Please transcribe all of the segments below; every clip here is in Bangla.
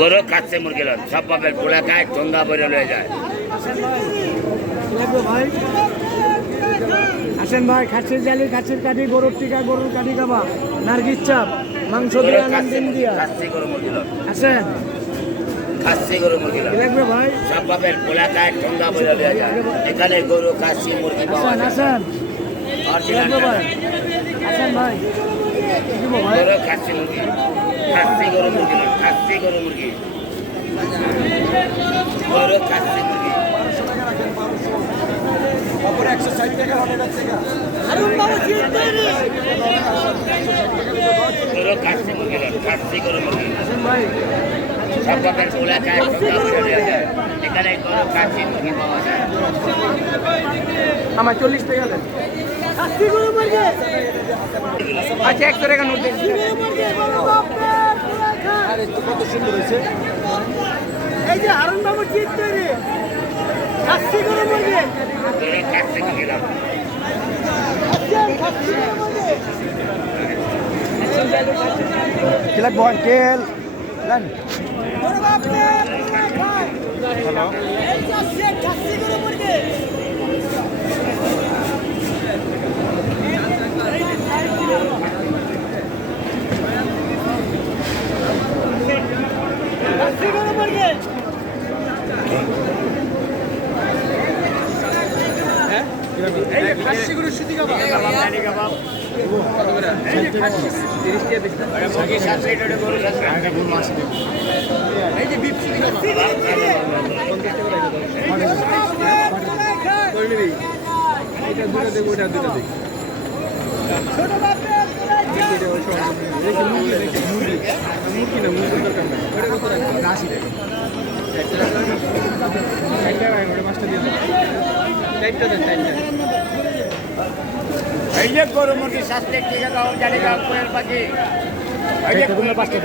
গরু কাছে মুরগি লন সব পাবেন পোলা খায় ঠোঙ্গা বইরে লয়ে যায়। আসেন ভাই, খাসির জালি, খাসির কাঠি, গরুর টিকা, গরুর কাঠি খাবা, নার্গিস চাপ, মাংস দিয়া, ডিম দিয়া। খাসি গরু মুরগি লন, আসেন খাসি গরু মুরগি লন লাগবে ভাই। সব পাবেন পোলা খায় ঠোঙ্গা বইরে লয়ে যায়। এখানে গরু খাসি মুরগি পাওয়া যায়। আসেন অরিজিনাল ভাই, আসেন ভাই, দিব ভাই। গরু খাসি মুরগি, খাসি গরু মুরগি লন, খাসি গরু মুরগি, গরু খাসি মুরগি। অপর 160 টাকা অনেক আছে গা। গরু খাসি মুরগি লন, খাসি গরু মুরগি আসেন ভাই, সব পাবেন পোলা খায় ঠোঙ্গা বইরে লয়ে যায়। এখানে গরু খাসি মুরগি পাওয়া যায়। আমার 40 টাকা দেন। আচ্ছা 100 টাকা নোট দেন। আরে তো কত সুন্দর হয়েছে। এই যে হারুন বাবু চিত্তে রে খাসি করে মুরগি, গরু খাসি মুরগি লন কিলা বল কেল লান। হ্যালো, এই যে খাসি করে মুরগি। এই যে গরু মুরগি স্বাস্থ্য ঠিক আছে জানি না কোয়েল পাখি এই যে কোয়েল পাখি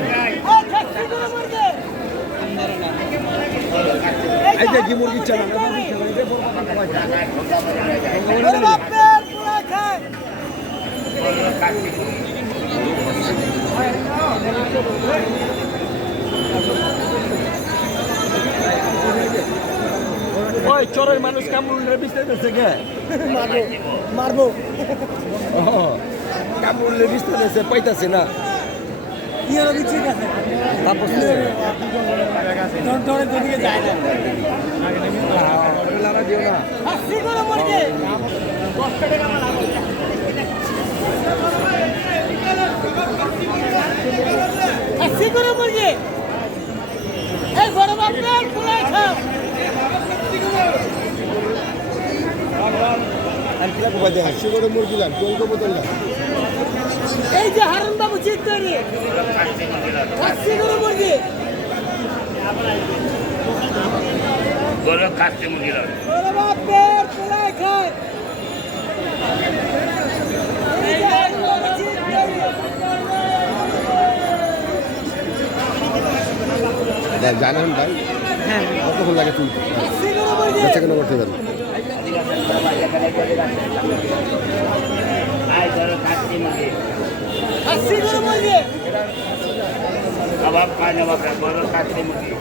এই যে কি মুরগি চালান ওই চোরের মানুষ কামড়ুলের বিস্তারিত গে মারবো কামড়ুলের বিস্তারিত পাইতাছে না। এই যে হারুন বাবু চিত্তে রে খাসি করে মুরগি, গরু খাসি মুরগি লন ওরে বাপের পোলাই খায়। এই যে হারুন বাবু চিত্তে রে জানেন ভাই, হ্যাঁ কতক্ষণ লাগে তুই খাসি করে মুরগি। কেন করতে পারেন? খাসি করে মুরগি, কাবাব খায় না বাবা, গরু খাসি মুরগি